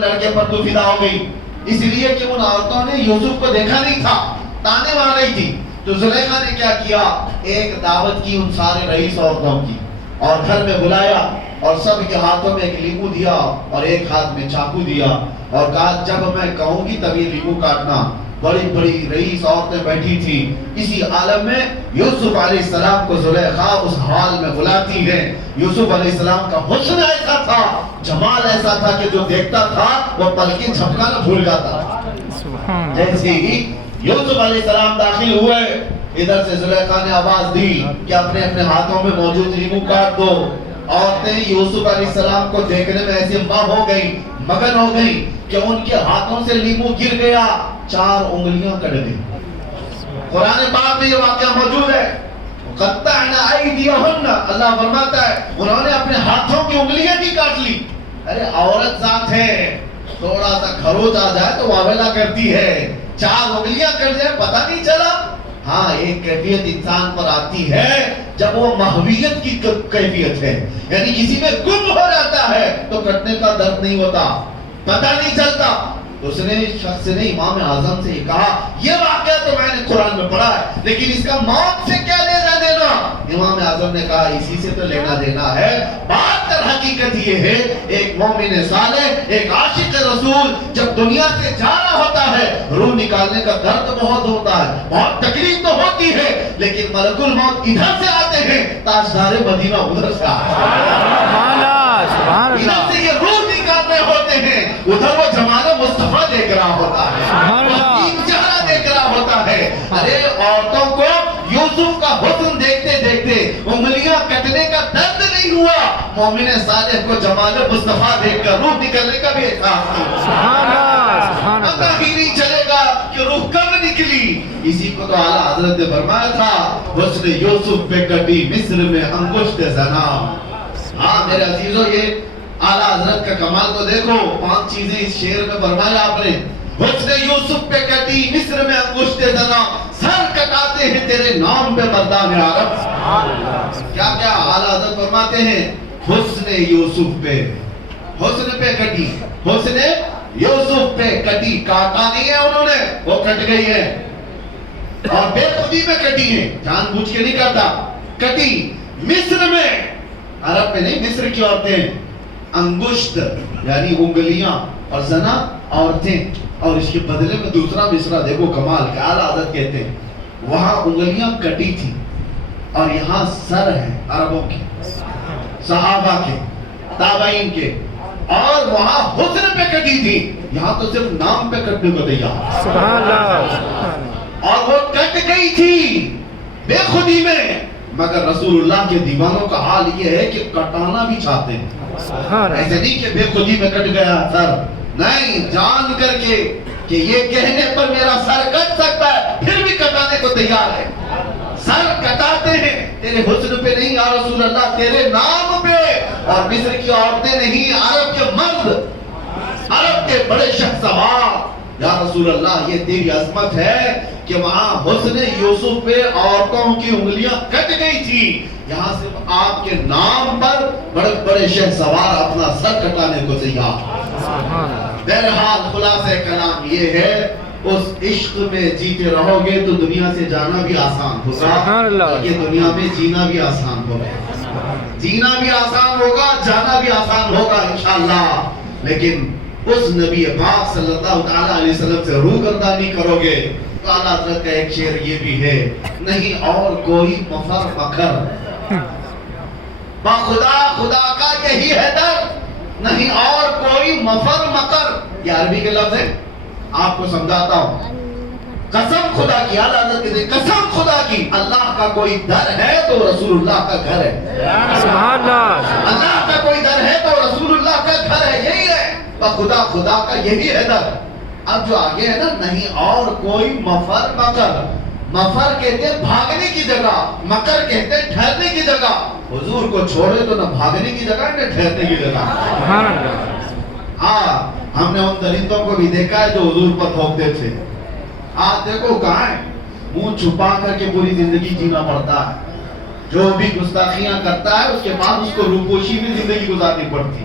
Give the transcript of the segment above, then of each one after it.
لڑکے پر تو فدا ہو گئی، اس لیے کہ ان عورتوں نے یوسف کو دیکھا نہیں تھا، تانے مار رہی تھی. تو زلیخا نے کیا کیا، ایک دعوت کی ان سارے رئیس عورتوں کی، اور گھر میں بلایا اور سب کے ہاتھوں میں ایک لیمو دیا اور ایک ہاتھ میں چاقو دیا اور کہا جب میں کہوں گی تب یہ لیمو کاٹنا. بڑی بڑی رئیس عورتیں بیٹھی تھی. اسی عالم میں یوسف علیہ السلام کو زلیخا اس حال میں بلاتی ہے. یوسف علیہ السلام کا حسن ایسا تھا، جمال ایسا تھا کہ جو دیکھتا تھا وہ پلکیں جھپکانا بھول جاتا تھا. جیسے ہی یوسف علیہ السلام داخل ہوئے، ادھر سے زلیخا نے آواز دی کہ اپنے اپنے ہاتھوں میں موجود لیمو کاٹ دو. عورتیں یوسف علیہ السلام کو دیکھنے میں ایسے ہو گئی، مگن ہو گئی کہ ان کے ہاتھوں سے لیمو گر گیا، 4 انگلیاں کٹ گئی. قرآن پاک میں یہ واقعہ موجود ہے. قطعنا ایدیہن، اللہ فرماتا ہے انہوں نے اپنے ہاتھوں کی انگلیاں بھی کاٹ لی. ارے عورت ذات ہے، تھوڑا سا خروچ آ جائے تو واویلا کرتی ہے، 4 انگلیاں کٹ جائے پتہ نہیں چلا. ہاں ایک کیفیت انسان پر آتی ہے جب وہ محویت کی کیفیت ہے، یعنی کسی میں گم ہو جاتا ہے تو کٹنے کا درد نہیں ہوتا، پتہ نہیں چلتا. اس نے شخص نے امام اعظم سے کہا یہ واقعہ تو میں نے قرآن میں پڑھا ہے لیکن اس کا موت سے کیا لینا دینا. امام اعظم نے کہا اسی سے تو لینا دینا ہے. بات در حقیقت یہ ہے ایک مومن صالح، ایک عاشق رسول جب دنیا سے جا رہا ہوتا ہے روح نکالنے کا درد بہت ہوتا ہے، بہت تکلیف تو ہوتی ہے، لیکن ملک الموت ادھر سے آتے ہیں، تاجدار مدینہ ادھر سے آتے ہیں. ادھر سے یہ روح نکالنے ہوتے ہیں، ادھر وہ جمال مصطفیٰ دیکھ رہا ہوتا ہے، وہ چہرہ دیکھ رہا ہوتا ہے. ارے عورتوں کو یوسف کا حسن دیکھتے دیکھتے انگلیاں کٹنے کا درد نہیں ہوا، مومن صالح کو جمال مصطفیٰ دیکھ کر روح نکلنے کا بھی احساس نہیں. پتہ ہی نہیں چلے گا کہ روح کب نکلی. اسی کو تو اعلیٰ حضرت نے فرمایا تھا حسن یوسف پہ کٹی مصر میں انگشت زنا. ہاں میرے عزیزو، یہ اعلیٰ حضرت کا کمال تو دیکھو. 5 چیزیں اس شعر میں فرمایا آپ نے. حسن یوسف پہ کٹی مصر میں انگشت زنا، سر کٹاتے ہیں تیرے نام پہ مردان عرب. کیا کیا اعلیٰ حضرت فرماتے ہیں، حسن یوسف پہ، حسن پہ کٹی، حسن یوسف پہ کٹی، کاٹا نہیں ہے انہوں نے، وہ کٹ گئی ہے. اور بے خودی میں کٹی ہے، جان بوجھ کے نہیں کرتا، کٹی مصر میں، عرب میں نہیں، مصر کی عورتیں. انگشت یعنی انگلیاں، اور زنا عورتیں. اور اس کے بدلے میں دوسرا مصرع دیکھو کمال کا. اعلیٰ حضرت کہتے ہیں وہاں انگلیاں کٹی تھی اور یہاں سر ہے عربوں کے، صحابہ کے، تابعین کے، اور وہاں حسن پہ کٹی تھی، یہاں تو صرف نام پہ کٹنے کو تیار. سبحان اللہ. اور وہ کٹ گئی تھی بے خودی میں، مگر رسول اللہ کے دیوانوں کا حال یہ ہے کہ کٹانا بھی چاہتے ہیں. ایسے نہیں کہ بے خودی میں کٹ گیا سر، نہیں، جان کر کے کہ یہ کہنے پر میرا سر کٹ سکتا ہے پھر بھی کٹانے کو تیار ہے. سر کٹاتے ہیں تیرے حسن پہ نہیں یا رسول اللہ، تیرے نام پہ. اور مصر کی عورتیں نہیں، عرب کے مرد، عرب کے بڑے شخصوار، یا رسول اللہ یہ تیری عظمت ہے کہ وہاں حسن یوسف پہ عورتوں کی انگلیاں کٹ گئی تھی، یہاں صرف آپ کے نام پر بڑے بڑے شہسوار اپنا سر کٹانے کو تیار. بہرحال خلاصہ کلام یہ ہے، اس عشق میں جیتے رہو گے تو دنیا سے جانا بھی آسان ہوگا، یہ دنیا میں جینا بھی آسان ہوگا، جینا بھی آسان ہوگا، جانا بھی آسان ہوگا انشاءاللہ. لیکن اس نبی پاک صلی اللہ تعالیٰ علیہ وسلم سے روگردانی کرو گے تو اعلیٰ حضرت کا ایک شعر یہ بھی ہے، نہیں اور کوئی مفر مکر، با خدا خدا کا یہی ہے در، نہیں اور کوئی مفر مکر. یہ عربی کے لفظ ہے، آپ کو سمجھاتا ہوں. قسم خدا کی، اعلیٰ حضرت کہتے ہیں قسم خدا کی، اللہ کا کوئی در ہے تو رسول اللہ کا گھر ہے. سبحان اللہ. اللہ کا کوئی در ہے تو رسول اللہ کا گھر ہے، یہی ہے. خدا خدا کا یہی ہے در. اب جو آگے ہے نا، نہیں اور کوئی مفر مکر. مفر کہتے ہیں بھاگنے کی جگہ، مکر کہتے ہیں ٹھہرنے کی جگہ. حضور کو چھوڑے تو نہ بھاگنے کی جگہ نہ ٹھہرنے کی جگہ. ہاں ہم نے ان درندوں کو بھی دیکھا ہے جو حضور پر بھونکتے تھے. آج دیکھو کہاں ہے، منہ چھپا کر کے پوری زندگی جینا پڑتا ہے. جو بھی گستاخیاں کرتا ہے اس کے بعد اس کو روپوشی میں زندگی گزارنی پڑتی.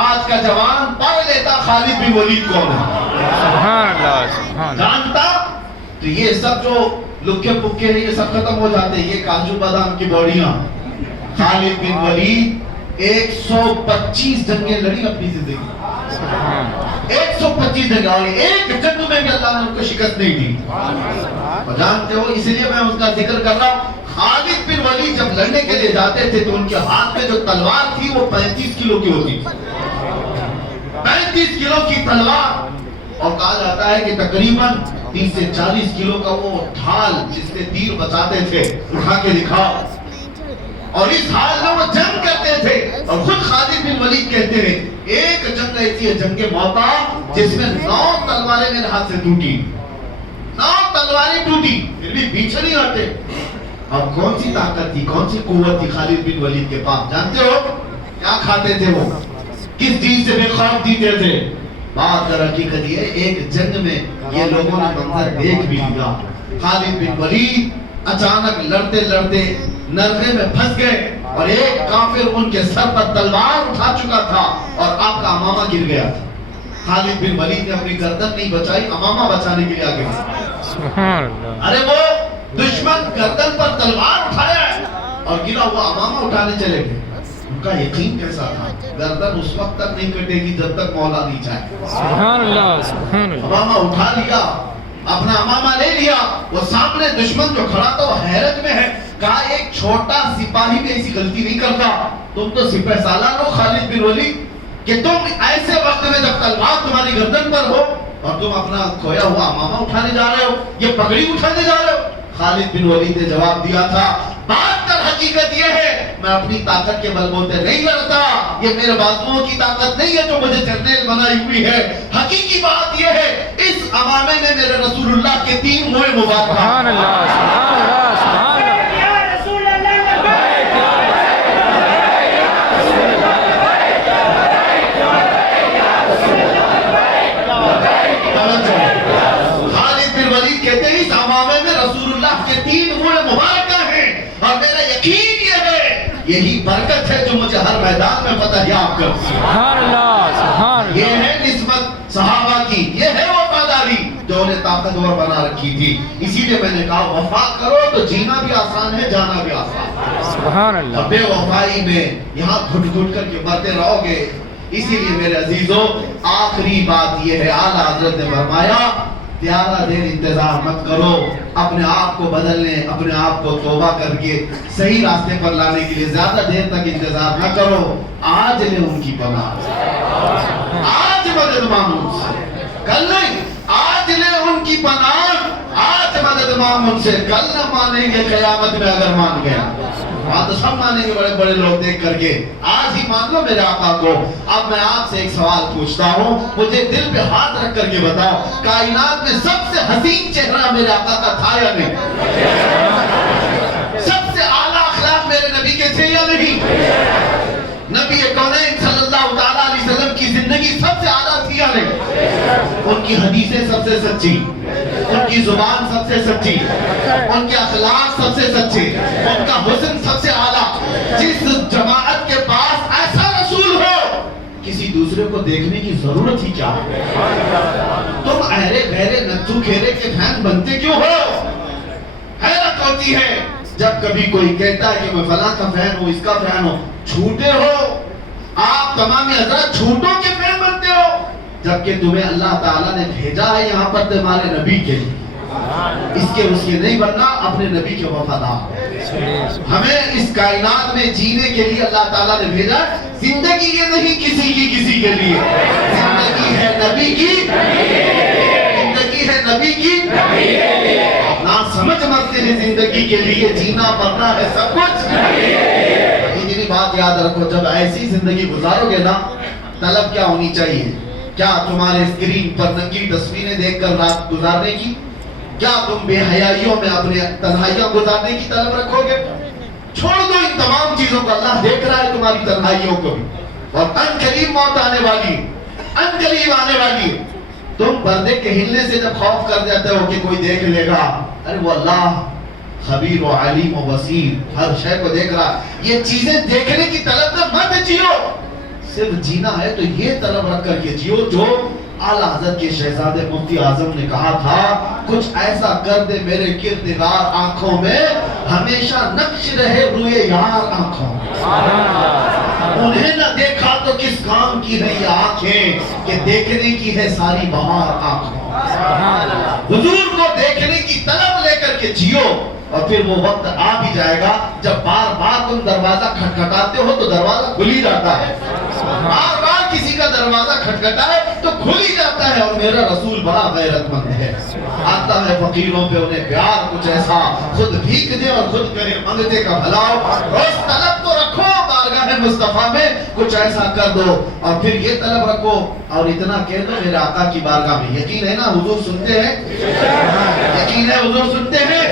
آج کا جوان پڑھ لیتا خالد بن ولید کون ہے، سبحان اللہ سبحان اللہ جانتا تو یہ سب جو لکھے پکے یہ سب ختم ہو جاتے. یہ کاجو بادام کی بوڑیاں. خالد بن ولید 125 جنگیں لڑی اپنی زندگی، سبحان 125 جنگیں، اور ایک جنگ میں بھی اللہ نے ان کو شکست نہیں دی. اور جانتے ہو اس لیے میں اس کا ذکر کر رہا ہوں. خالد بن ولید جب لڑنے کے لیے جاتے تھے تو ان کے ہاتھ میں جو تلوار تھی وہ 35 کلو کی ہوتی تھی، 35 کلو کی تلوار. اور کہا جاتا ہے کہ تقریباً 30 سے 40 کلو کا وہ ڈھال جس سے تیر بچاتے تھے اٹھا کے دکھاؤ، اور اس حال میں وہ جنگ کرتے تھے. اور خود خالد بن ولید کہتے ہیں ایک جنگ ایسی ہے جنگ موتا جس میں 9 تلواریں میرے ہاتھ سے ٹوٹی، 9 تلواریں ٹوٹی پھر بھی پیچھے نہیں ہٹے. اور کون سی طاقت تھی، کون سی قوت تھی خالد بن ولید کے پاس؟ جانتے ہو کیا کھاتے تھے وہ، کس چیز سے بے خوف جیتے تھے؟ بات کر حقیقت یہ ایک جنگ میں یہ لوگوں نے منظر دیکھ بھی لیا. خالد بن ولید اچانک لڑتے لڑتے نرغے میں پھنس گئے اور ایک کافر ان کے سر پر تلوار اٹھا چکا تھا اور آپ کا امامہ گر گیا تھا. خالد بن ولید نے اپنی گردن نہیں بچائی، امامہ بچانے کے لیے آگے گیا. سبحان اللہ ارے وہ دشمن گردن پر تلوار اٹھایا ہے اور گرا ہوا امامہ اٹھانے چلے گئے. ان کا یقین کیسا تھا، گردن اس وقت تک نہیں کٹے گی جب تک مولا نہیں چاہے. سبحان اللہ سبحان اللہ امامہ اٹھا لیا، اپنا امامہ لے لیا. وہ سامنے دشمن جو کھڑا تھا وہ حیرت میں ہے. کہا ایک چھوٹا سپاہی بھی ایسی غلطی نہیں کرتا، تم تو سپہ سالار ہو خالد بن ولید، کہ تم ایسے وقت میں جب تلوار تمہاری گردن پر ہو اور تم اپنا کھویا ہوا امامہ اٹھانے جا رہے ہو، یہ پگڑی اٹھانے جا رہے ہو. خالد بن ولید نے جواب دیا تھا بات کر حقیقت یہ ہے میں اپنی طاقت کے بلبوتے نہیں لڑتا، یہ میرے بازوؤں کی طاقت نہیں ہے جو مجھے جرنیل بنائی ہوئی ہے. حقیقی بات یہ ہے اس امامے میں میرے رسول اللہ کے 3 موئے مبارک. سبحان اللہ سبحان اللہ سبحان اللہ خالد بن ولید کہتے ہیں اس امامے میں رسول اللہ کے 3 موئے مبارکہ ہیں اور میرا یقین یہ ہے یہی برکت ہے جو مجھے ہر میدان میں فتح یاب کرتی ہے. سبحان اللہ سبحان اللہ یہ ہے نسبت صحابہ کی، یہ ہے وفاداری جو انہیں طاقتور بنا رکھی تھی. اسی لیے میں نے کہا وفا کرو تو جینا بھی آسان ہے، جانا بھی آسان ہے. سبحان اللہ بے وفائی میں یہاں گھٹ گھٹ کر کے مرتے رہو گے. اسی لیے میرے عزیزوں آخری بات یہ ہے اعلیٰ حضرت نے فرمایا زیادہ دیر انتظار مت کرو، اپنے آپ کو بدلنے، اپنے آپ کو توبہ کر کے صحیح راستے پر لانے کے لیے زیادہ دیر تک انتظار نہ کرو. آج لے ان کی پناہ، آج مدد مانگو ان سے، کل نہیں. آج لے ان کی پناہ، آج مدد مانگو ان سے، کل نہ مانیں گے قیامت میں اگر مان گیا. وہاں تو سب مانیں گے بڑے بڑے لوگ دیکھ کر کے، آج ہی مان لو میرے آقا کو. اب میں آپ سے ایک سوال پوچھتا ہوں، مجھے دل پہ ہاتھ رکھ کر کے بتاؤ کائنات میں سب سے حسین چہرہ میرے آقا کا تھا یا نہیں؟ سب سے اعلیٰ اخلاق میرے نبی کے تھے یا نہیں؟ نبی کونین صلی اللہ تعالیٰ علیہ وسلم کی زندگی سب سے اعلیٰ تھی یا نہیں؟ ان کی حدیثیں سب سے سچی، ان کی زبان سب سے سچی، ان کے اخلاق سب سے سچے، ان کا حسن سب سے اعلیٰ. جس جماعت کے پاس ایسا رسول ہو کسی دوسرے کو دیکھنے کی ضرورت ہی کیا ہے؟ تم اہرے گہرے نچو کھیرے کے فین بنتے کیوں ہو؟ حیرت ہوتی ہے جب کبھی کوئی کہتا ہے کہ میں فلاں کا فین ہوں، اس کا فین ہوں. چھوٹے ہو آپ تمام حضرات، چھوٹوں کے فین بنتے ہو جبکہ تمہیں اللہ تعالیٰ نے بھیجا ہے یہاں پر تمہارے نبی کے لیے. اس کے نہیں بننا، اپنے نبی کے وفادار. ہمیں اس کائنات میں جینے کے لیے اللہ تعالیٰ نے بھیجا. زندگی یہ نہیں کسی کے لیے، زندگی ہے نبی کی، زندگی ہے نبی کی. نہ سمجھ مرتے ہیں زندگی کے لیے، جینا مرنا ہے سب کچھ. اتنی بات یاد رکھو، جب ایسی زندگی گزارو گے نا، طلب کیا ہونی چاہیے؟ کیا تمہارے اسکرین پر ننگی تصویریں دیکھ کر رات گزارنے کی؟ کیا تم بے حیائیوں میں اپنے تنہائیاں گزارنے کی طلب رکھو گے؟ چھوڑ دو ان تمام چیزوں کو، اللہ دیکھ رہا ہے تمہاری تنہائیوں کو بھی. اور ان قریب موت آنے والی، ان قریب آنے والی. تم پردے کے ہلنے سے جب خوف کر جاتے ہو کہ کوئی دیکھ لے گا، ارے وہ اللہ خبیر و علیم و بصیر ہر شے کو دیکھ رہا. یہ چیزیں دیکھنے کی طلب میں مت جیو. صرف جینا ہے تو یہ طلب رکھ کر کے جیو جو اعلیٰ حضرت کے شہزادے مفتی اعظم نے کہا تھا، کچھ ایسا کر دے میرے کردگار آنکھوں میں، ہمیشہ نقش رہے روئے یار آنکھوں میں۔ انہیں نہ دیکھا تو کس کام کی ہے یہ آنکھیں کہ دیکھنے کی ہے ساری بہار آنکھوں میں۔ حضور کو دیکھنے کی طلب لے کر کے جیو، اور پھر وہ وقت آ بھی جائے گا جب بار بار تم دروازہ کھٹکھٹاتے ہو تو دروازہ کھل ہی جاتا ہے، بار بار کسی کا دروازہ کھٹکھٹائے تو کھل ہی جاتا ہے۔ اور میرا رسول بڑا غیرت مند ہے، آتا ہے فقیروں پہ انہیں پیار کچھ ایسا، خود بھیک دے اور خود کرے منگتے کا بھلاؤ۔ روز طلب تو رکھو بارگاہ مصطفیٰ میں، کچھ ایسا کر دو، اور پھر یہ طلب رکھو اور اتنا کہہ دو میرے آقا کی بارگاہ میں۔ یقین ہے نا حضور سنتے ہیں؟ یقین ہے حضور سنتے ہیں؟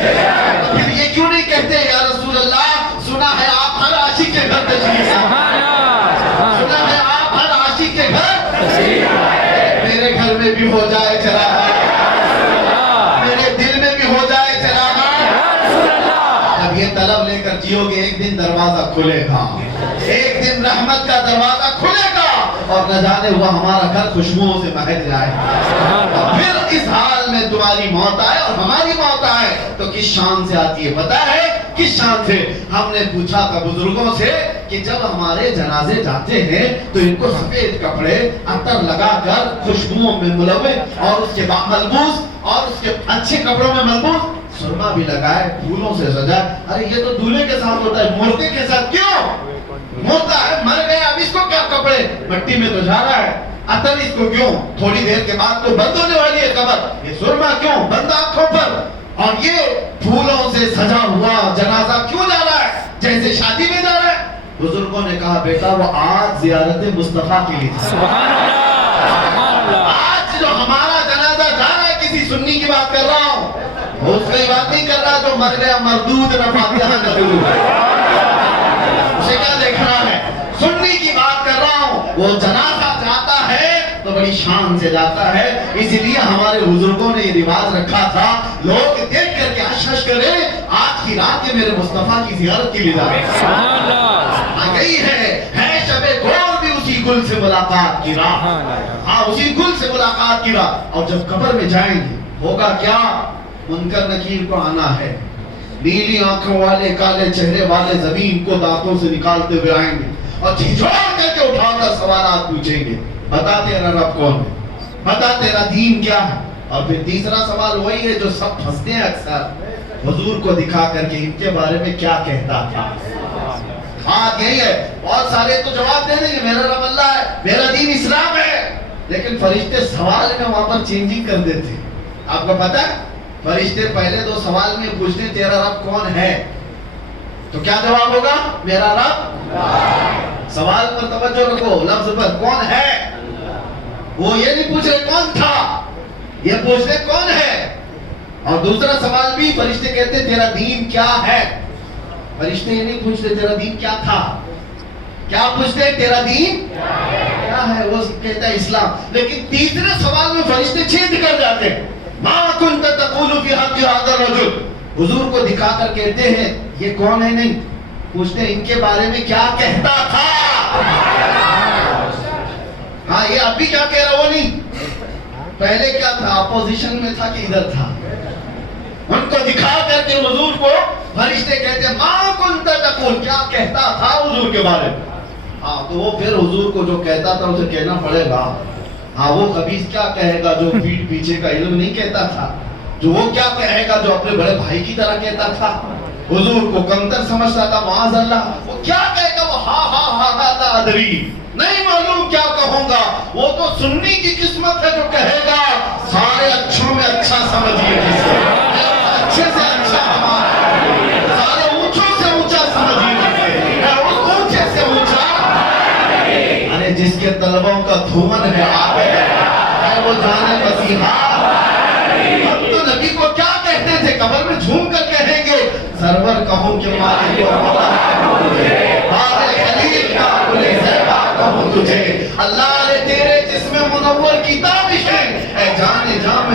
پھر یہ کیوں نہیں کہتے یا رسول اللہ سنا ہے آپ ہر عاشق کے گھر تشریف لائے، سنا ہے آپ ہر عاشق کے گھر تشریف لائے، میرے گھر میں بھی ہو جائے چراغاں، میرے دل میں بھی ہو جائے چراغاں۔ جب یہ طلب لے کر جیو گے ایک دن دروازہ کھلے گا، ایک دن رحمت کا دروازہ کھلے گا، اور نہ جانے ہوا ہمارا گھر خوشبوؤں سے مہک جائے، اور پھر اس حال میں تمہاری موت آئے اور ہماری موت آئے تو کس شان سے آتی ہے پتہ ہے؟ کس شان سے؟ ہم نے پوچھا تھا بزرگوں سے کہ جب ہمارے جنازے جاتے ہیں تو ان کو سفید کپڑے عطر لگا کر خوشبوؤں میں ملوث اور اس کے بعد ملبوس اور اس کے اچھے کپڑوں میں ملبوس سرما بھی لگائے، پھولوں سے سجائے۔ ارے یہ تو دولہے کے ساتھ ہوتا ہے، مردے کے ساتھ کیوں ہوتا ہے؟ مر گیا اب اس کو کیا کپڑے، مٹی میں تو جا رہا ہے، عطر اس کو کیوں؟ تھوڑی دیر کے بعد تو بند ہونے والی ہے قبر، یہ سرما کیوں بند آنکھوں پر؟ اور یہ پھولوں سے سجا ہوا جنازہ کیوں جا رہا ہے جیسے شادی میں جا رہا ہے؟ بزرگوں نے کہا بیٹا وہ آج زیارت مصطفیٰ کے لیے آج جو ہمارا جنازہ جا رہا ہے، کسی سنی کی بات کر رہا ہوں، اس کی بات نہیں کر رہا جو مر گیا مردود نہ فاتحہ نہ درود، اسے کیا دیکھ رہا ہے؟ سنی کی بات کر رہا ہوں۔ وہ جنازہ جاتا ہے تو بڑی شان سے جاتا ہے، اس لیے ہمارے بزرگوں نے یہ رواج رکھا تھا لوگ دیکھ کر کے حش کرے آج کی رات یہ میرے مصطفیٰ کی زیارت کے لیے جا رہے ہیں، آ گئی ہے شب گور بھی اسی گل سے ملاقات کی رات، ہاں اسی گل سے ملاقات کی رات۔ اور جب قبر میں جائیں گے ہوگا کیا؟ منکر نکیر کو آنا ہے، نیلی آنکھوں والے کالے چہرے والے زمین کو دانتوں سے نکالتے ہوئے آئیں گے اور جھنجھوڑ کر کے اٹھا کر سوالات پوچھیں گے، بتا تیرا رب کون ہے، بتا تیرا دین کیا ہے۔ اور پھر تیسرا سوال وہی ہے جو سب پھنستے ہیں اکثر، حضور کو دکھا کر کے ان کے بارے میں کیا کہتا تھا۔ بات یہی ہے، بہت سارے تو جواب دے دیں گے میرا رب اللہ ہے، میرا دین اسلام ہے، لیکن فرشتے سوال میں وہاں پر چینجنگ کر دیتے۔ آپ کو پتا ہے فرشتے پہلے 2 سوال میں پوچھتے تیرا رب کون ہے، تو کیا جواب ہوگا؟ میرا رب۔ سوال پر توجہ رکھو، لفظ پر، کون ہے؟ وہ یہ نہیں پوچھ رہے کون تھا، یہ پوچھ رہے کون ہے۔ اور دوسرا سوال بھی فرشتے کہتے تیرا دین کیا ہے، فرشتے یہ نہیں پوچھتے تیرا دین کیا تھا، کیا پوچھتے تیرا دین کیا ہے، وہ کہتا ہے اسلام۔ لیکن تیسرے سوال میں فرشتے چینج کر جاتے ہیں، ما كنت تقول في حق هذا الرجل، حضور کو دکھا کر کہتے ہیں یہ کون ہے، نہیں پوچھتے ان کے بارے میں کیا کہتا تھا۔ ہاں یہ اب بھی کیا کہہ رہا وہ نہیں، پہلے کیا تھا، اپوزیشن میں تھا کہ ادھر تھا۔ ان کو دکھا کر کے حضور کو فرشتے کہتے ہیں ما كنت تقول، کیا کہتا تھا حضور کے بارے میں۔ ہاں تو وہ پھر حضور کو جو کہتا تھا اسے کہنا پڑے گا۔ ہاں وہ خبیث کیا کہے گا جو پیٹ پیچھے کا علم نہیں کہتا تھا، جو وہ کیا کہے گا جو اپنے بڑے بھائی کی طرح کہتا تھا، حضور کو کمتر سمجھتا تھا معاذ اللہ، وہ کیا کہے گا، وہ ہاں لا ادری، نہیں معلوم کیا کہوں گا۔ وہ تو سنی کی قسمت ہے جو کہے گا سارے اچھوں میں اچھا سمجھیے جسے، اچھے سے اچھا ہمارا، سارے اونچوں سے اونچا سمجھیے جسے، اونچے سے اونچا۔ ارے جس کے طلبوں کا دھومن ہے آگے ہے وہ جانے مسیحا۔ ہم تو نبی کو کیا کہتے تھے، قبر میں جھوم کر کہیں گے سرور کہوں کہ مالک و مولا ہے باب خلیل کا کلے زیبا کہوں تجھے، اللہ نے تیرے جسم منور کی تابش ہے، اے جانے جام